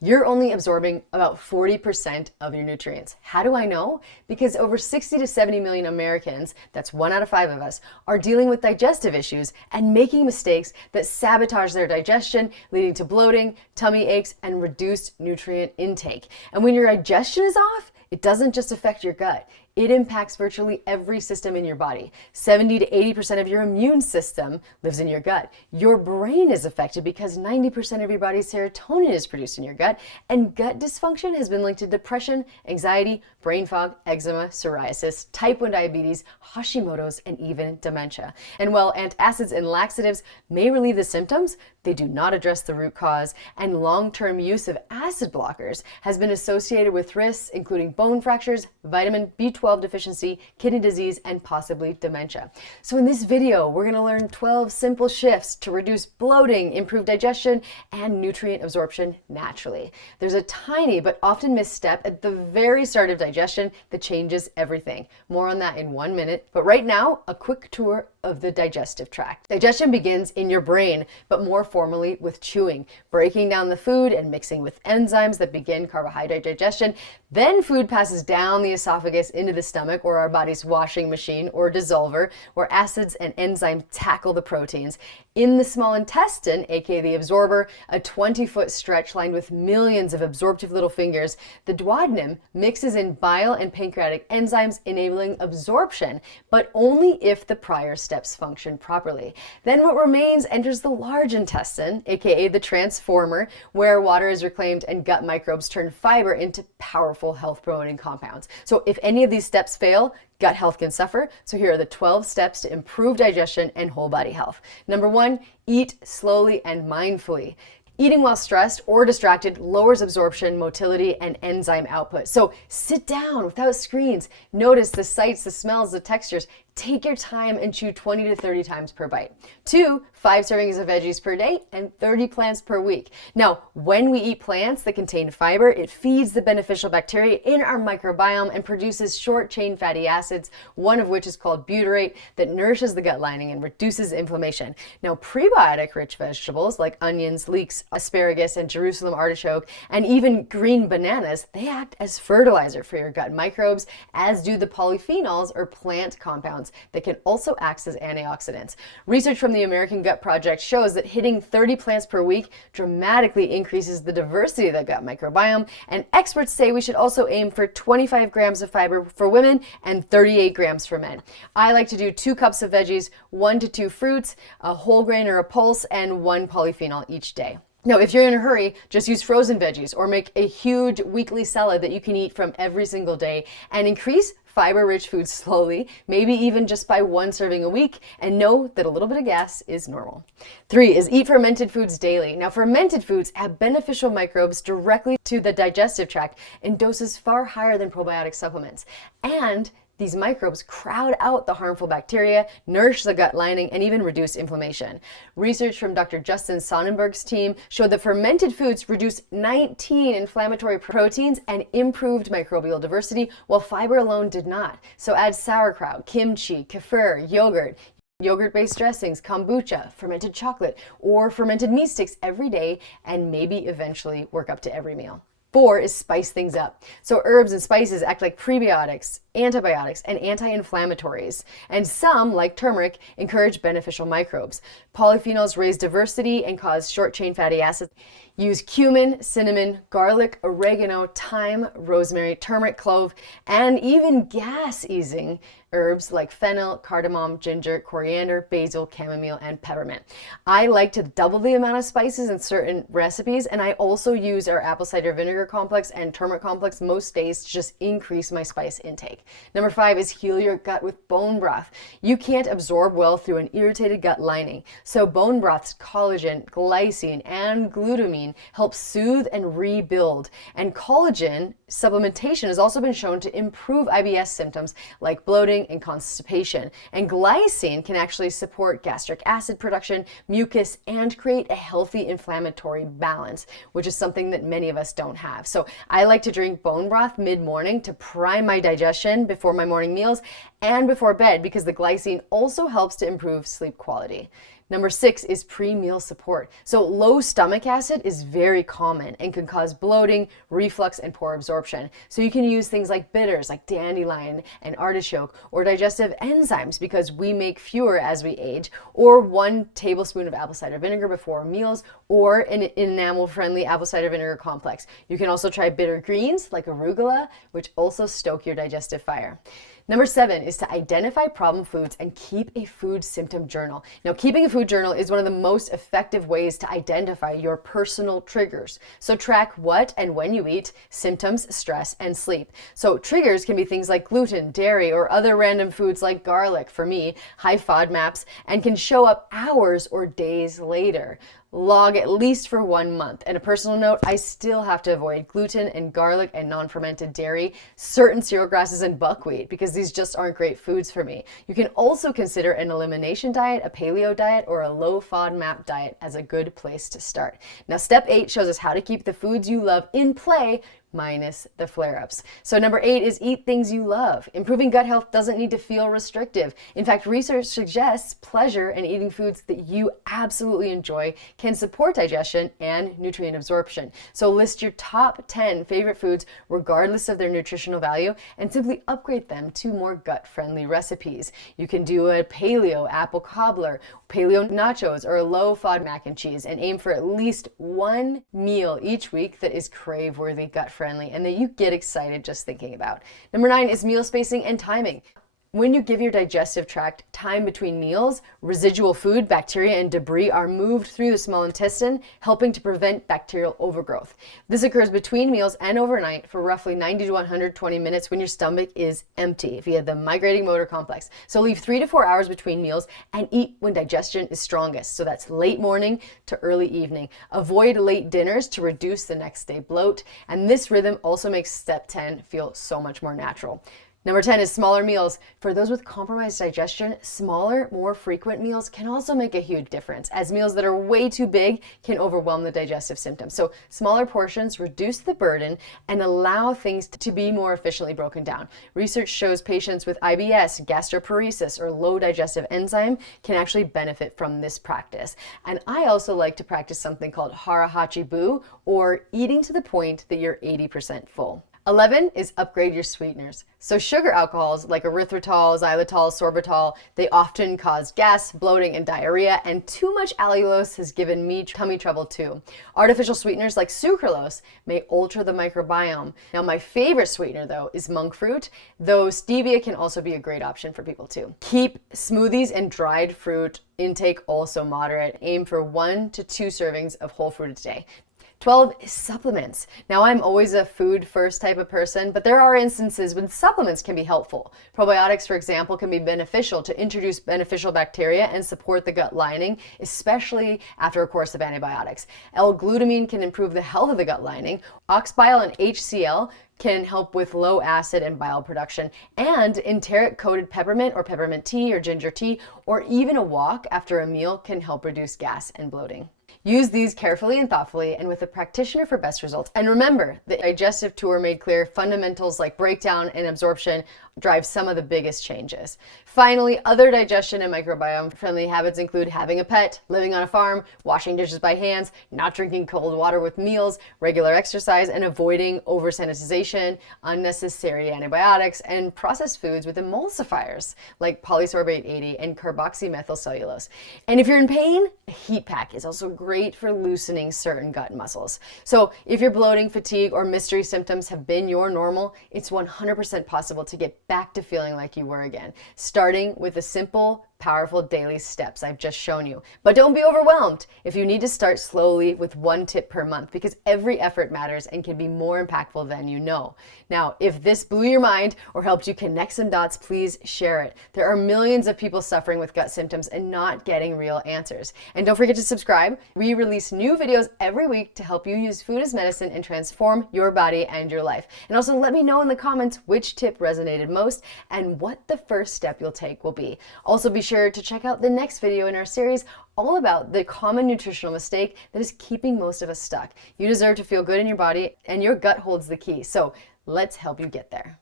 you're only absorbing about 40% of your nutrients. How do I know? Because over 60 to 70 million Americans, that's 1 out of 5 of us, are dealing with digestive issues and making mistakes that sabotage their digestion, leading to bloating, tummy aches, and reduced nutrient intake. And when your digestion is off, it doesn't just affect your gut. It impacts virtually every system in your body. 70 to 80% of your immune system lives in your gut. Your brain is affected because 90% of your body's serotonin is produced in your gut. And gut dysfunction has been linked to depression, anxiety, brain fog, eczema, psoriasis, type 1 diabetes, Hashimoto's, and even dementia. And while antacids and laxatives may relieve the symptoms, they do not address the root cause, and long-term use of acid blockers has been associated with risks including bone fractures, vitamin B12 deficiency, kidney disease, and possibly dementia. So in this video, we're going to learn 12 simple shifts to reduce bloating, improve digestion, and nutrient absorption naturally. There's a tiny but often missed step at the very start of digestion that changes everything. More on that in 1 minute, but right now, a quick tour of the digestive tract. Digestion begins in your brain, but more formally with chewing, breaking down the food and mixing with enzymes that begin carbohydrate digestion. Then food passes down the esophagus into the stomach, or our body's washing machine or dissolver, where acids and enzymes tackle the proteins. In the small intestine, aka the absorber, a 20-foot stretch lined with millions of absorptive little fingers, the duodenum mixes in bile and pancreatic enzymes, enabling absorption, but only if the prior steps function properly. Then what remains enters the large intestine, aka the transformer, where water is reclaimed and gut microbes turn fiber into powerful health-promoting compounds. So if any of these steps fail, gut health can suffer. So here are the 12 steps to improve digestion and whole body health. Number 1, eat slowly and mindfully. Eating while stressed or distracted lowers absorption, motility, and enzyme output. So sit down without screens. Notice the sights, the smells, the textures. Take your time and chew 20 to 30 times per bite. 2, 5 servings of veggies per day and 30 plants per week. Now, when we eat plants that contain fiber, it feeds the beneficial bacteria in our microbiome and produces short-chain fatty acids, one of which is called butyrate, that nourishes the gut lining and reduces inflammation. Now, prebiotic-rich vegetables like onions, leeks, asparagus, and Jerusalem artichoke, and even green bananas, they act as fertilizer for your gut microbes, as do the polyphenols or plant compounds that can also act as antioxidants. Research from the American Gut Project shows that hitting 30 plants per week dramatically increases the diversity of the gut microbiome, and experts say we should also aim for 25 grams of fiber for women and 38 grams for men. I like to do 2 cups of veggies, 1 to 2 fruits, a whole grain or a pulse, and 1 polyphenol each day. Now, if you're in a hurry, just use frozen veggies or make a huge weekly salad that you can eat from every single day, and increase fiber-rich foods slowly, maybe even just by 1 serving a week, and know that a little bit of gas is normal. 3 is eat fermented foods daily. Now, fermented foods add beneficial microbes directly to the digestive tract in doses far higher than probiotic supplements. And these microbes crowd out the harmful bacteria, nourish the gut lining, and even reduce inflammation. Research from Dr. Justin Sonnenberg's team showed that fermented foods reduce 19 inflammatory proteins and improved microbial diversity, while fiber alone did not. So add sauerkraut, kimchi, kefir, yogurt, yogurt-based dressings, kombucha, fermented chocolate, or fermented meat sticks every day, and maybe eventually work up to every meal. 4 is spice things up. So herbs and spices act like prebiotics, antibiotics, and anti-inflammatories. And some, like turmeric, encourage beneficial microbes. Polyphenols raise diversity and cause short-chain fatty acids. Use cumin, cinnamon, garlic, oregano, thyme, rosemary, turmeric, clove, and even gas-easing herbs like fennel, cardamom, ginger, coriander, basil, chamomile, and peppermint. I like to double the amount of spices in certain recipes, and I also use our apple cider vinegar complex and turmeric complex most days to just increase my spice intake. Number 5 is heal your gut with bone broth. You can't absorb well through an irritated gut lining, so bone broth's collagen, glycine, and glutamine help soothe and rebuild. And collagen supplementation has also been shown to improve IBS symptoms like bloating and constipation. And glycine can actually support gastric acid production, mucus, and create a healthy inflammatory balance, which is something that many of us don't have. So I like to drink bone broth mid-morning to prime my digestion before my morning meals and before bed, because the glycine also helps to improve sleep quality. Number 6 is pre-meal support. So low stomach acid is very common and can cause bloating, reflux, and poor absorption. So you can use things like bitters, like dandelion and artichoke, or digestive enzymes because we make fewer as we age, or 1 tablespoon of apple cider vinegar before meals, or an enamel-friendly apple cider vinegar complex. You can also try bitter greens like arugula, which also stoke your digestive fire. Number 7 is to identify problem foods and keep a food symptom journal. Now, keeping a food journal is one of the most effective ways to identify your personal triggers. So track what and when you eat, symptoms, stress, and sleep. So triggers can be things like gluten, dairy, or other random foods like garlic, for me, high FODMAPs, and can show up hours or days later. Log at least for 1 month. And a personal note, I still have to avoid gluten and garlic and non-fermented dairy, certain cereal grasses, and buckwheat because these just aren't great foods for me. You can also consider an elimination diet, a paleo diet, or a low FODMAP diet as a good place to start. Now, step 8 shows us how to keep the foods you love in play minus the flare-ups. So number 8 is eat things you love. Improving gut health doesn't need to feel restrictive. In fact, research suggests pleasure in eating foods that you absolutely enjoy can support digestion and nutrient absorption. So list your top 10 favorite foods regardless of their nutritional value and simply upgrade them to more gut-friendly recipes. You can do a paleo apple cobbler, paleo nachos, or a low FOD mac and cheese, and aim for at least 1 meal each week that is crave-worthy, gut-friendly, and that you get excited just thinking about. Number 9 is meal spacing and timing. When you give your digestive tract time between meals, residual food, bacteria, and debris are moved through the small intestine, helping to prevent bacterial overgrowth. This occurs between meals and overnight for roughly 90 to 120 minutes when your stomach is empty via the migrating motor complex. So leave 3 to 4 hours between meals and eat when digestion is strongest. So that's late morning to early evening. Avoid late dinners to reduce the next day bloat. And this rhythm also makes step 10 feel so much more natural. Number 10 is smaller meals. For those with compromised digestion, smaller, more frequent meals can also make a huge difference, as meals that are way too big can overwhelm the digestive symptoms. So smaller portions reduce the burden and allow things to be more efficiently broken down. Research shows patients with IBS, gastroparesis, or low digestive enzyme can actually benefit from this practice. And I also like to practice something called hara-hachi-bu, or eating to the point that you're 80% full. 11 is upgrade your sweeteners. So sugar alcohols like erythritol, xylitol, sorbitol, they often cause gas, bloating, and diarrhea, and too much allulose has given me tummy trouble too. Artificial sweeteners like sucralose may alter the microbiome. Now, my favorite sweetener though is monk fruit, though stevia can also be a great option for people too. Keep smoothies and dried fruit intake also moderate. Aim for 1 to 2 servings of whole fruit a day. 12 is supplements. Now, I'm always a food first type of person, but there are instances when supplements can be helpful. Probiotics, for example, can be beneficial to introduce beneficial bacteria and support the gut lining, especially after a course of antibiotics. L-glutamine can improve the health of the gut lining. Ox bile and HCl can help with low acid and bile production, and enteric coated peppermint or peppermint tea or ginger tea, or even a walk after a meal can help reduce gas and bloating. Use these carefully and thoughtfully and with a practitioner for best results. And remember, the digestive tour made clear fundamentals like breakdown and absorption drive some of the biggest changes. Finally, other digestion and microbiome friendly habits include having a pet, living on a farm, washing dishes by hands, not drinking cold water with meals, regular exercise, and avoiding over-sanitization, unnecessary antibiotics, and processed foods with emulsifiers like polysorbate 80 and carboxymethylcellulose. And if you're in pain, a heat pack is also great for loosening certain gut muscles. So if your bloating, fatigue, or mystery symptoms have been your normal, it's 100% possible to get back to feeling like you were again, starting with the simple, powerful daily steps I've just shown you. But don't be overwhelmed if you need to start slowly with 1 tip per month, because every effort matters and can be more impactful than you know. Now, if this blew your mind or helped you connect some dots, please share it. There are millions of people suffering with gut symptoms and not getting real answers. And don't forget to subscribe. We release new videos every week to help you use food as medicine and transform your body and your life. And also let me know in the comments which tip resonated most and what the first step you'll take will be. Also, be sure to check out the next video in our series all about the common nutritional mistake that is keeping most of us stuck. You deserve to feel good in your body, and your gut holds the key. So let's help you get there.